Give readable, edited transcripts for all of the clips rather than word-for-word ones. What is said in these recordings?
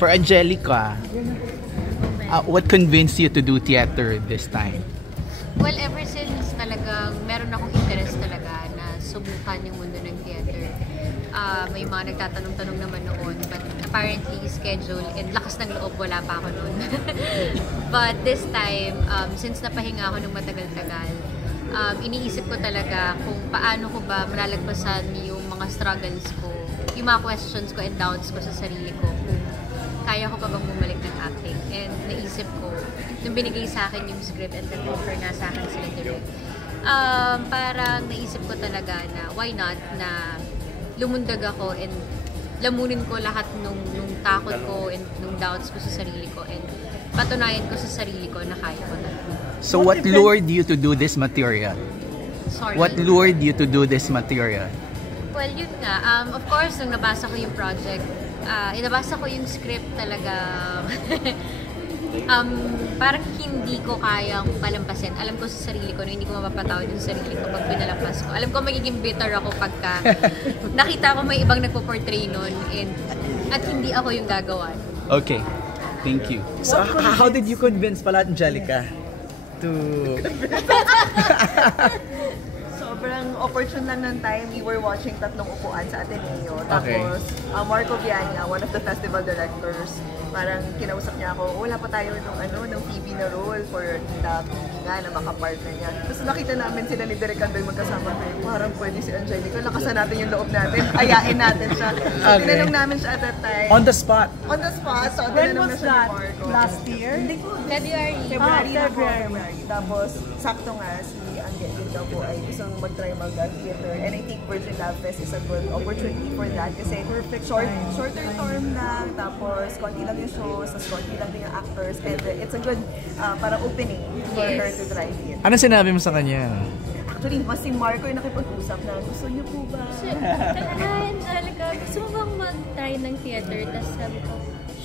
For Angelica, what convinced you to do theater this time? Well, ever since talagang meron akong interest talaga na subukan yung mundo ng theater. May mga nagtatanong-tanong naman noon, but apparently schedule and lakas ng loob, wala pa ako noon. But this time, since napahinga ako ng matagal-tagal, iniisip ko talaga kung paano ko ba malalagpasan yung mga struggles ko, yung mga questions ko and doubts ko sa sarili ko, kung kaya ko pa bang bumalik ng acting. And naisip ko, nung binigay sa akin yung script and nag-offer nga sa akin sila direct, parang naisip ko talaga na why not na lumundag ako and lamunin ko lahat nung takot ko and nung doubts ko sa sarili ko and patunayan ko sa sarili ko na kaya ko talaga. So what lured you to do this material? Sorry? What lured you to do this material? Well, yun nga. Of course, nung nabasa ko yung project, inabasa ko yung script talaga, parang hindi ko kayang palampasin. Alam ko sa sarili ko na hindi ko mapapatawad yung sarili ko pag pinalampas ko. Alam ko magiging bitter ako pagka nakita ko may ibang nagpo-portray nun at hindi ako yung gagawa. Okay. Thank you. So, how did you convince pala Angelica to... Sobrang opportune lang ng time. We were watching Tatlong Upuan sa Ateneo. Tapos, Marco Viana, one of the festival directors, parang kinausap niya ako, wala pa tayo ng Phoebe na role for the Phoebe nga na makapartner niya. Tapos nakita namin sila ni Derek Andoy magkasama. Parang pwede si Angelica, lakasan natin yung loob natin, ayain natin siya. So, tinanong namin siya at that time. On the spot? On the spot. So, when was that? Last year? February. Tapos, sakto nga, si Angelica po ay gustong mag-try mag-theater. And I think Virgin Love Fest is a good opportunity for that kasi shorter term lang, tapos konti lang yung shows, tapos konti lang din yung actors, and it's a good parang opening for her to try it. Ano sinabi mo sa kanya? Actually, mas si Marco yung nakipag-usap na, gusto niyo po ba? Talaga, gusto mo bang mag-try ng theater? Tapos sabi ko,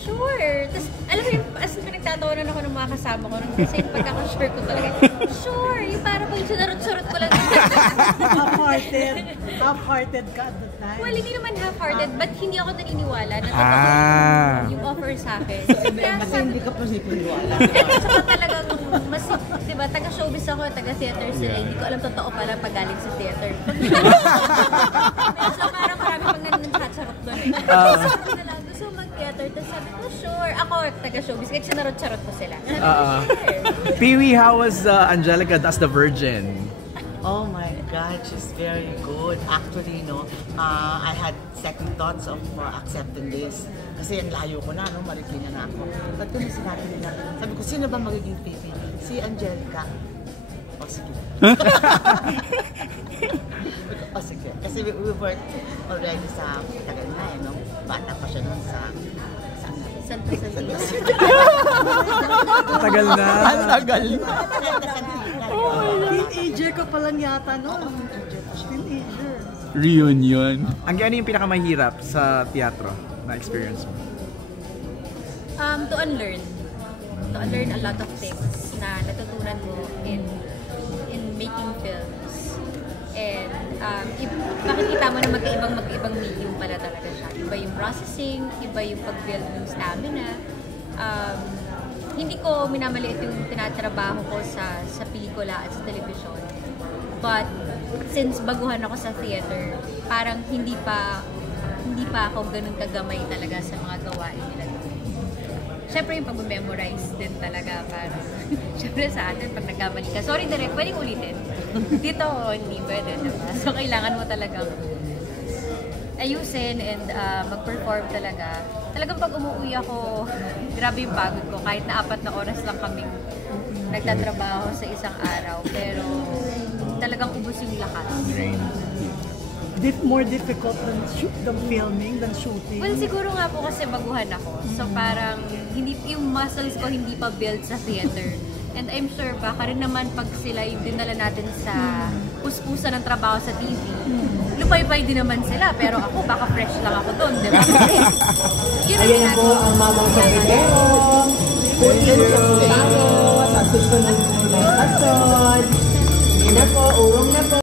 sure! Tapos, alam mo yung, as pinagtatawanan ako ng mga kasama ko, kasi yung pagkaka-sure ko talaga, sure! Yung parang yung sinarot-surot ko lang. Half-hearted ka at the time? Well, hindi naman half-hearted, but hindi ako naniniwala na totoo yung offer sa akin. Kasi hindi ka pa naniniwala. Saka talagang, mas, diba, taga-showbiz ako, taga-theater sila, hindi ko alam totoo pala pag galing sa theater. So parang marami pang nananong-charot doon eh. Sabi na lang, gusto mag-theater, tapos sabi ko, sure. Ako, taga-showbiz, kasi sinarot-charot ko sila. Pee-wee, how was Angelica as the Virgin? Oh my God, she's very good. Actually, no, I had second thoughts of accepting this. Kasi ang layo ko na, no, Marikina na ako. But kung sinabi nila, sabi ko, sino ba magiging Pee-wee? Si Angelica. O sige. O sige. Kasi we worked already sa tagal na, no? Bata pa siya nun sa Santa Santa. Tagal na. Tagal na. Teenager ka pa lang yata, no? Teenager. Reunion. Ang ano yung pinakamahirap sa teatro na experience mo? To unlearn. To unlearn a lot of things na natutunan mo in making films. And makikita mo na magkaibang medium pala talaga siya. Iba yung processing, iba yung pag-build ng stamina. Hindi ko minamaliit yung tinatrabaho ko sa pelikula at sa television. But since baguhan ako sa theater, parang hindi pa ako ganun kagamay talaga sa mga gawain nila. Siyempre yung pag-memorize din talaga para siyempre sa atin pag nagkamali ka, sorry direct, pwedeng ulitin. Dito hindi pwede, diba? So kailangan mo talagang ayusin and mag-perform talaga. Talagang pag umuwi ako, grabe yung pagod ko. Kahit na 4 na oras lang kaming nagtatrabaho sa isang araw. Pero talagang ubos yung lakas. More difficult than filming, than shooting? Well, siguro nga po kasi baguhan ako. So parang yung muscles ko hindi pa built sa theater. And I'm sure baka rin naman pag sila yung dinala natin sa puspusan ng trabaho sa TV, lupay-pay din naman sila. Pero ako, baka fresh lang ako doon, di ba? Ayan na po ang mamang kapitero. Putin sa tayo. Tapos ko ng kasod. Ayan na po, urong na po.